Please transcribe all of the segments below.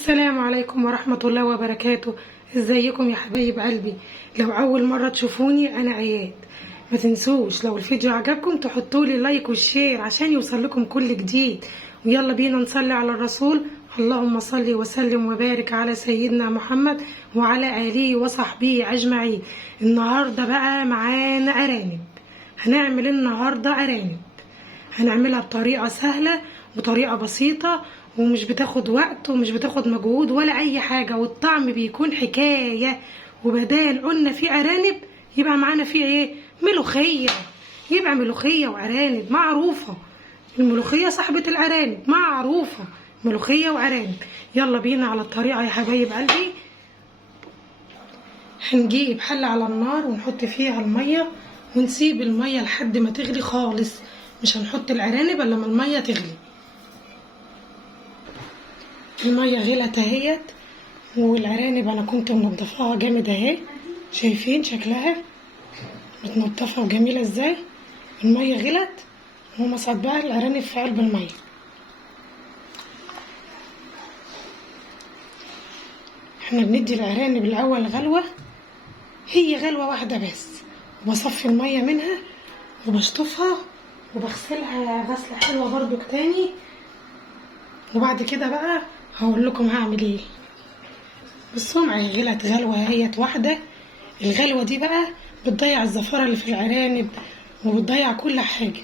السلام عليكم ورحمة الله وبركاته. ازيكم يا حبايب قلبي؟ لو اول مرة تشوفوني انا عياد. ما تنسوش لو الفيديو عجبكم تحطولي لايك والشير عشان يوصل لكم كل جديد. ويلا بينا نصلي على الرسول. اللهم صل وسلم وبارك على سيدنا محمد وعلى آله وصحبه اجمعين. النهاردة بقى معانا ارانب. هنعمل النهاردة ارانب، هنعملها بطريقة سهلة وطريقة بسيطة ومش بتاخد وقت ومش بتاخد مجهود ولا اي حاجة، والطعم بيكون حكاية. وبدال قلنا في ارانب يبقى معانا فيه ايه؟ ملوخية. يبقى ملوخية وارانب معروفة. الملوخية صاحبة الارانب معروفة، ملوخية وارانب. يلا بينا على الطريقة يا حبايب قلبي. هنجيب حلة على النار ونحط فيها المية ونسيب المية لحد ما تغلي خالص. مش هنحط الارانب الا لما المية تغلي. المية غلت اهيت، والارانب انا كنت منضفاها جامد اهي. شايفين شكلها متنضفه وجميله ازاي؟ المية غلت ومصعد بقى الارانب في قلب المية. احنا بندي الارانب الاول غلوه، هي غلوه واحده بس، وبصفي المية منها وبشطفها وبغسلها غسله حلوه برضو تاني. وبعد كده بقى هقول لكم هعمل ايه. بصوا معايا غلت غلوه اهيت واحده. الغلوه دي بقى بتضيع الزفاره اللي في الارانب وبتضيع كل حاجه.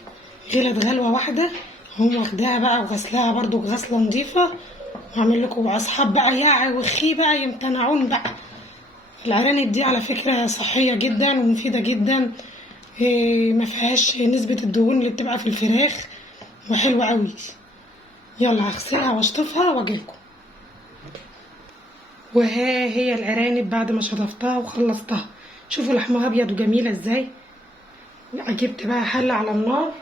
غلت غلوه واحده، هم واخداها بقى وغسلاها برضو غسله نظيفه. واعمل لكم اصحاب بقى يا وخي بقى يمتنعون بقى. الارانب دي على فكره صحيه جدا ومفيده جدا، ما فيهاش نسبه الدهون اللي بتبقى في الفراخ، وحلوه قوي. يلا هغسلها واشطفها واجيلكم. وها هي الارانب بعد ما شطفتها وخلصتها. شوفوا لحمها ابيض وجميله ازاي. جبت بقى حله على النار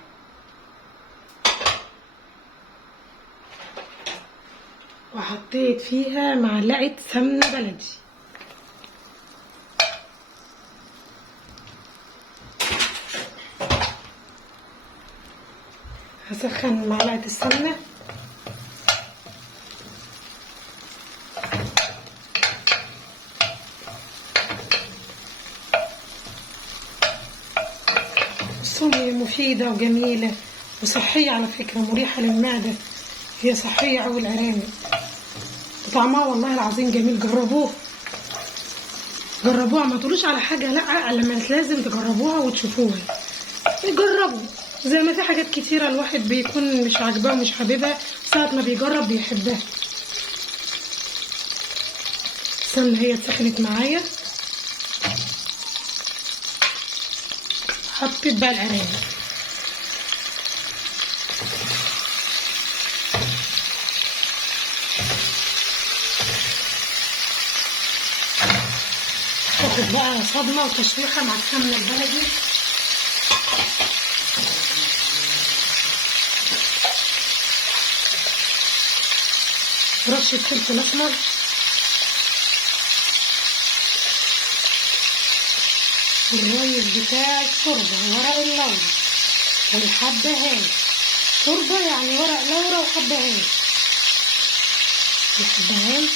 وحطيت فيها معلقه سمنه بلدي. هسخن معلقه السمنه هي مفيدة وجميلة وصحية على فكرة، مريحة للمعدة. هي صحية أوي الأرانب وطعمها والله العظيم جميل. جربوها جربوها، ما تقولوش على حاجة لأ، لما لازم تجربوها وتشوفوها. جربوا زي ما في حاجات كتيرة الواحد بيكون مش عاجباه ومش حاببها، ساعة ما بيجرب بيحبها. السمنة هي اتسخنت معايا، حطيت بقى الارانب. تاخد بقى صدمه وتشويحه مع السمنه البلدي. رشه فلفل اسمر، والريش بتاع الشوربه ورق اللورا والحبهان. شوربه يعني ورق لورا وحبهان. الحبهان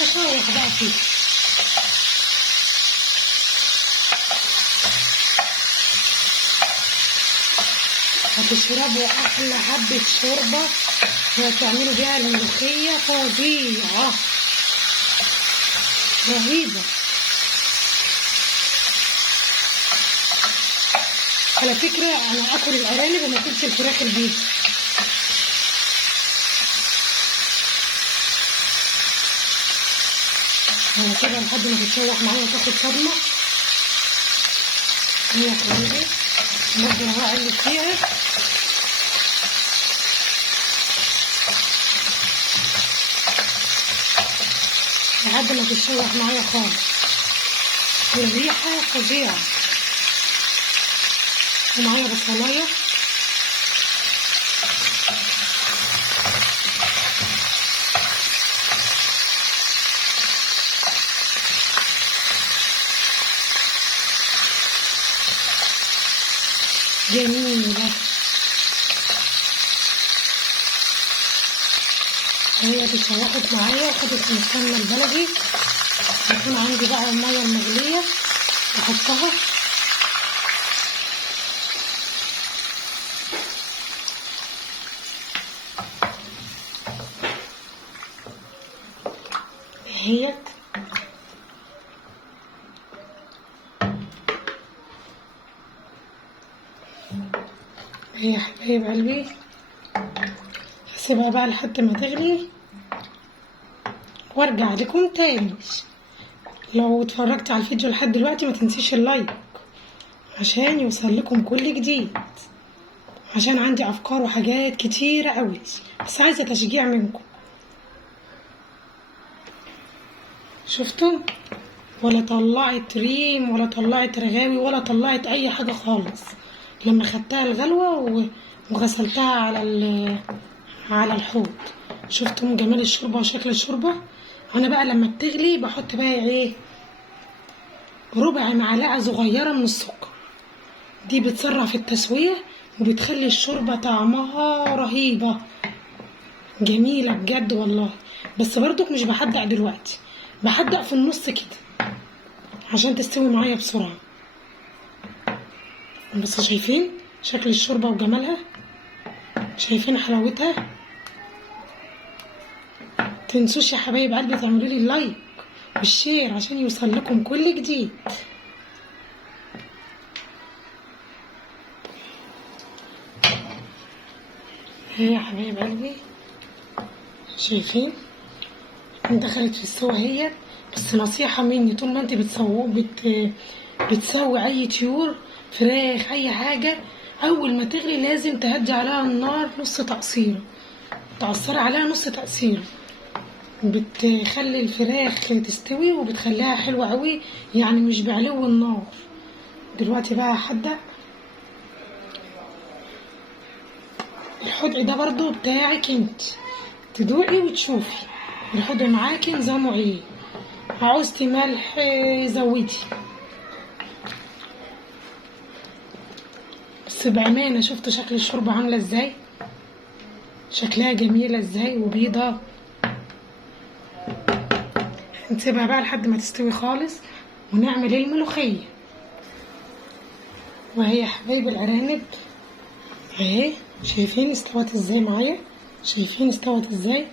هشوح بقى فيه. هتشربوا احلى حبة شوربة وهتعملوا بيها الملوخية فظيعة رهيبة. على فكرة انا اكل الارانب وما اكلش الفراخ البيض. انا كده لحد ما تتشوح معايا وتاخد صدمة. هي يا حبيبي برضه انا هقلب فيها لحد ما تتشوح معايا خالص. الريحة فظيعة. ومعايا بصلاية جميلة. هي اتشوحت معايا وخدت من السمنة البلدي. هيكون عندي بقى المية المغلية احطها. اهيت يا حبايب قلبي. هسيبها بقى لحد ما تغلي وارجع لكم تاني. لو اتفرجت على الفيديو لحد دلوقتي ما تنسيش اللايك عشان يوصل لكم كل جديد، عشان عندي افكار وحاجات كتيرة قوي، بس عايزة تشجيع منكم. شفتوا؟ ولا طلعت ريم ولا طلعت رغاوي ولا طلعت اي حاجة خالص لما خدتها الغلوة وغسلتها على الحوض. شفتم جمال الشوربة وشكل الشوربة؟ انا بقى لما بتغلي بحط بقى ايه، ربع معلقة صغيرة من السكر. دي بتسرع في التسوية وبتخلي الشوربة طعمها رهيبة جميلة بجد والله. بس برضك مش بحدق دلوقتي، بحدق في النص كده عشان تستوي معايا بسرعة. بس شايفين شكل الشوربة وجمالها؟ شايفين حلاوتها؟ تنسوش يا حبايب قلبي تعملوا لي اللايك والشير عشان يوصل لكم كل جديد. هي يا حبايب قلبي شايفين دخلت في السوا هي. بس نصيحة مني، طول ما انت بتسوي اي طيور فراخ اي حاجة، اول ما تغلي لازم تهدي عليها النار نص تقصيرة، تعصري عليها نص تقصيرة. بتخلي الفراخ تستوي وبتخليها حلوة قوي، يعني مش بعلو النار. دلوقتي بقى هحدق الحدق ده برضو بتاعك انت، تدوقي وتشوفي الحدق معاكي نظامه ايه. عوزتي ملح زودي، بس بأمانة شفتوا شكل الشوربة عاملة ازاي؟ شكلها جميلة ازاي وبيضة. نسيبها بقى لحد ما تستوي خالص ونعمل الملوخية. وهي يا حبايب الارانب اهي، شايفين استوت ازاي معايا؟ شايفين استوت ازاي؟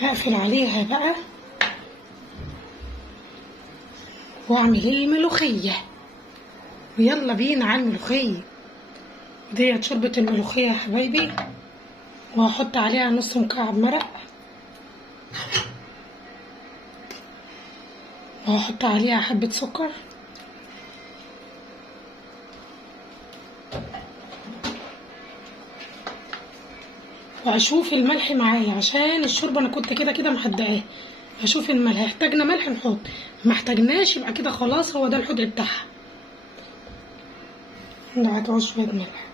اقفل عليها بقى واعمل الملوخية، ويلا بينا على الملوخية. ديت شوربة الملوخية يا حبايبي، وهحط عليها نص مكعب مرق، وهحط عليها حبة سكر، واشوف الملح معايا عشان الشوربة انا كنت كده محدقاها. هشوف الملح، احتاجنا ملح نحط، ما احتاجناش يبقى كده خلاص هو ده الحدق بتاعها. هتعوز شوية ملح،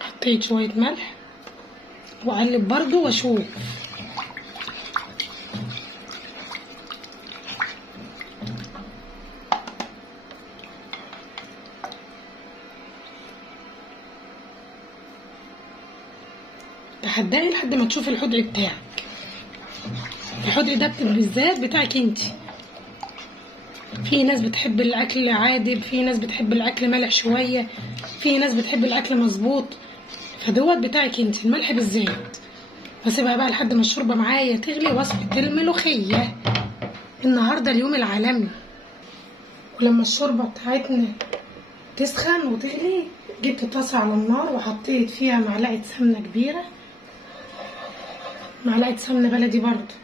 حطيت شوية ملح واقلب برضو واشوف. تحدقي لحد ما تشوفي الحدق بتاعك. الحدق ده بالذات بتاعك انتي. في ناس بتحب الاكل عادب، في ناس بتحب الاكل مالح شويه، في ناس بتحب الاكل مظبوط، فدوت بتاعك انتي الملح بالذات. واسيبها بقى لحد ما الشوربه معايا تغلي. وصفه الملوخيه النهارده اليوم العالمي. ولما الشوربه بتاعتنا تسخن وتغلي، جبت طاسه على النار وحطيت فيها معلقه سمنه كبيره، معلقه سمنه بلدي برضو،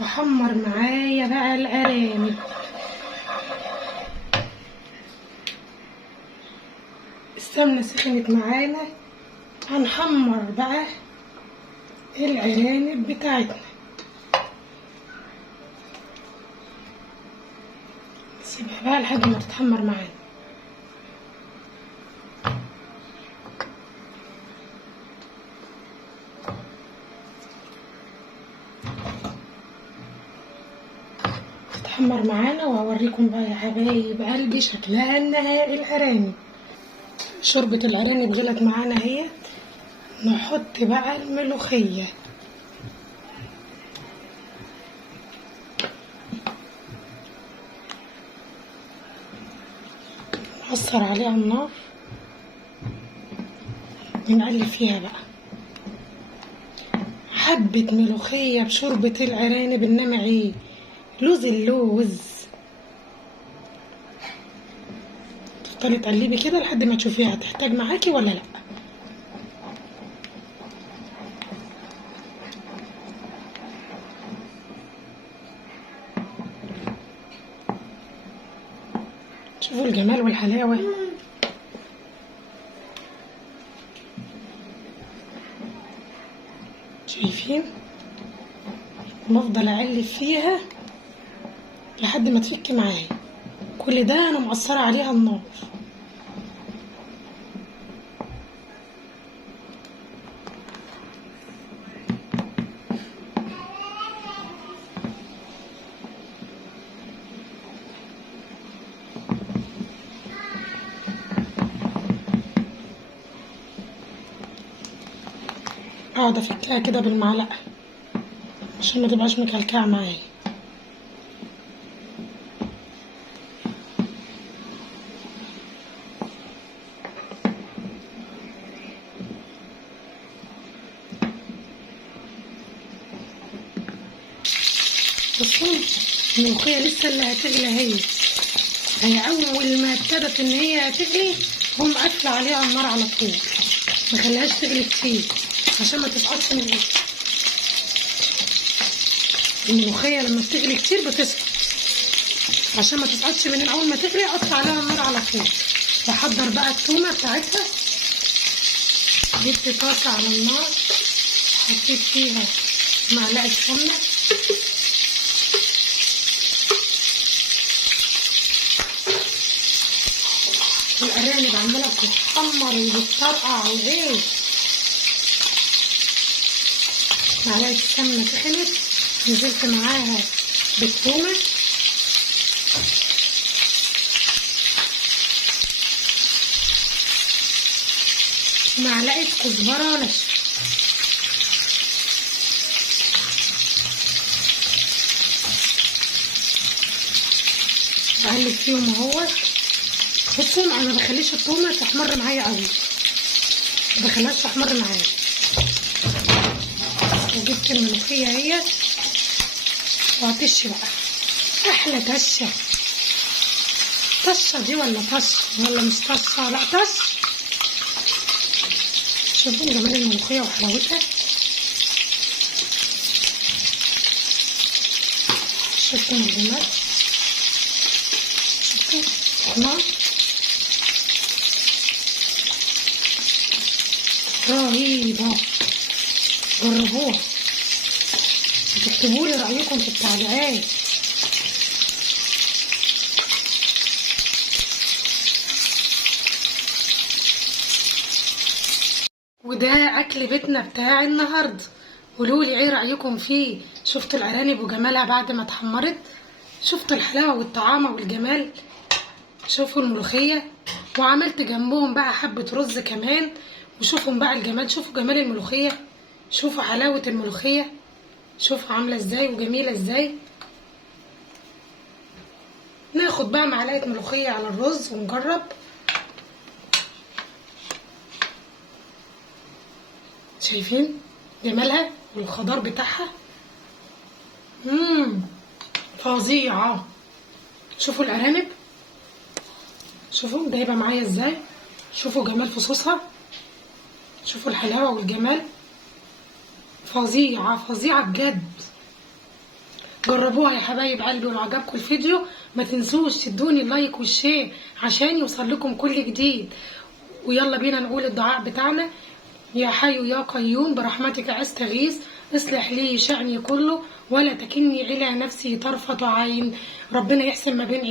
وحمر معايا بقى الارانب. السمنه سخنت معانا، هنحمر بقى الارانب بتاعتنا. سيبها بقى لحد ما تتحمر معانا. تحمر معانا، وهوريكم بقى يا حبايب قلبي شكلها النهائي الارانب. شوربة الارانب غلت معانا اهي. نحط بقى الملوخية. نقصر عليها النار ونقلب فيها بقى. حبة ملوخية بشوربة الارانب، انما ايه لوز اللوز. تفضلي تقلبي كده لحد ما تشوفيها هتحتاج معاكي ولا لا. شوفوا الجمال والحلاوة. شايفين؟ بفضل اقلب فيها لحد ما تفك معايا. كل ده انا مقصره عليها النار. اقعد افكها كده بالمعلقه عشان ما تبقاش مكلكعه معايا. بصوا الملوخيه لسه اللي هتغلي هي اول ما ابتدت ان هي هتغلي هم قافله عليها النار على طول. ما خليهاش تغلي كتير عشان ما تسقطش من الاخر. الملوخيه لما بتغلي كتير بتسقط، عشان ما تسقطش من اول ما تغلي اقطع عليها النار على طول. بحضر بقى التومه بتاعتها. جبت طاسه على النار، حطيت فيها معلقه سمنه، الارانب عماله بتتحمر وبتطرقع على العيش. معلقه السمنه سخنت، نزلت معاها بالثومه ومعلقه كزبره ناشفه. بقلب فيهم اهوت. بصوا انا ما بخليش الثومه تحمر معايا قوي، ما بخليهاش تحمر معايا. وجبت الملوخيه اهي وهطش بقى احلى طشه. طشه دي ولا طش ولا مش طشه؟ لا طش. شوفوا جمال الملوخيه وحلاوتها. شوفوا الجمال، شوفوا النار رهيبه. جربوها وتكتبوا لي رايكم في التعليقات. وده اكل بيتنا بتاع النهارده. قولولي ايه رايكم فيه. شفتوا الارانب وجمالها بعد ما اتحمرت؟ شفتوا الحلاوه والطعامه والجمال؟ شوفوا الملوخيه، وعملت جنبهم بقى حبه رز كمان. وشوفوا بقى الجمال، شوفوا جمال الملوخيه، شوفوا حلاوه الملوخيه، شوفوا عامله ازاي وجميله ازاي. ناخد بقى معلقه ملوخيه على الرز ونجرب. شايفين جمالها والخضار بتاعها؟ فظيعه. شوفوا الارانب، شوفوا جايبه معايا ازاي، شوفوا جمال فصوصها، شوفوا الحلاوه والجمال. فظيعه فظيعه بجد. جربوها يا حبايب قلبي. ولو عجبكم الفيديو ما تنسوش تدوني اللايك والشير عشان يوصل لكم كل جديد. ويلا بينا نقول الدعاء بتاعنا. يا حي يا قيوم برحمتك استغيث، اصلح لي شأني كله ولا تكلني إلى نفسي طرفة عين. ربنا يحسن ما بين